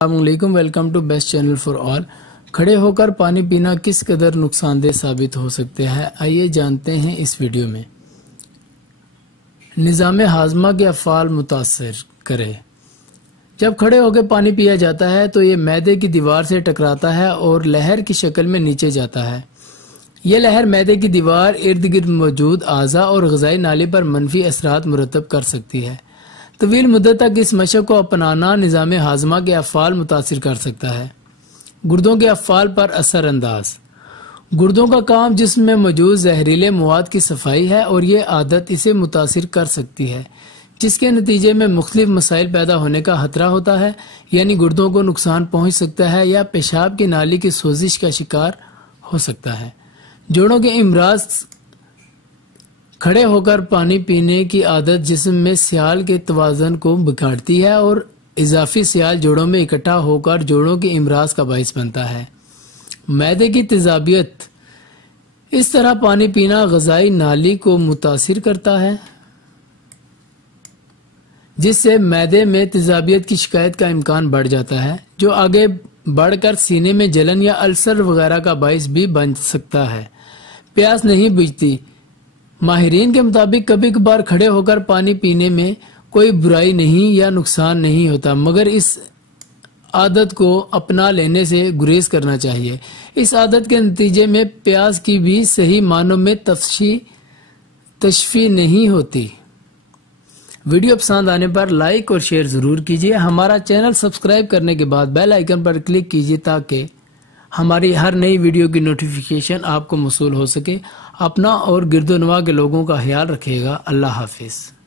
السلام علیکم، welcome to best channel for all. کھڑے ہو کر پانی پینا کس قدر نقصان دہ ثابت ہو سکتے ہیں، آئیے جانتے ہیں اس ویڈیو میں۔ نظام ہاضمہ کے افعال متاثر کرے۔ جب کھڑے ہو کے پانی پیا جاتا ہے تو یہ معدے کی دیوار سے ٹکراتا ہے اور لہر کی شکل میں نیچے جاتا ہے۔ یہ لہر معدے کی دیوار ارد گرد موجود اعضاء اور غذائی نالی پر منفی اثرات مرتب کر سکتی ہے۔ طویل مدت تک اس مشق کو اپنانا نظام ہاضمہ کے افعال متاثر کر سکتا ہے۔ گردوں کے افعال پر اثر انداز۔ گردوں کا کام جسم میں موجود زہریلے مواد کی صفائی ہے اور یہ عادت اسے متاثر کر سکتی ہے، جس کے نتیجے میں مختلف مسائل پیدا ہونے کا خطرہ ہوتا ہے، یعنی گردوں کو نقصان پہنچ سکتا ہے یا پیشاب کی نالی کی سوزش کا شکار ہو سکتا ہے۔ جوڑوں کے امراض۔ کھڑے ہو کر پانی پینے کی عادت جسم میں سیال کے توازن کو بگاڑتی ہے اور اضافی سیال جوڑوں میں اکٹھا ہو کر جوڑوں کے امراض کا باعث بنتا ہے۔ معدے کی تیزابیت۔ اس طرح پانی پینا غذائی نالی کو متاثر کرتا ہے، جس سے معدے میں تیزابیت کی شکایت کا امکان بڑھ جاتا ہے، جو آگے بڑھ کر سینے میں جلن یا السر وغیرہ کا باعث بھی بن سکتا ہے۔ پیاس نہیں بجھتی۔ ماہرین کے مطابق کبھی کبھار کھڑے ہو کر پانی پینے میں کوئی برائی نہیں یا نقصان نہیں ہوتا، مگر اس عادت کو اپنا لینے سے گریز کرنا چاہیے۔ اس عادت کے نتیجے میں پیاس کی بھی صحیح معنوں میں تشفی نہیں ہوتی۔ ویڈیو پسند آنے پر لائک اور شیئر ضرور کیجیے۔ ہمارا چینل سبسکرائب کرنے کے بعد بیل آئیکن پر کلک کیجیے تاکہ ہماری ہر نئی ویڈیو کی نوٹیفیکیشن آپ کو موصول ہو سکے۔ اپنا اور گرد و نواح کے لوگوں کا خیال رکھیے گا۔ اللہ حافظ۔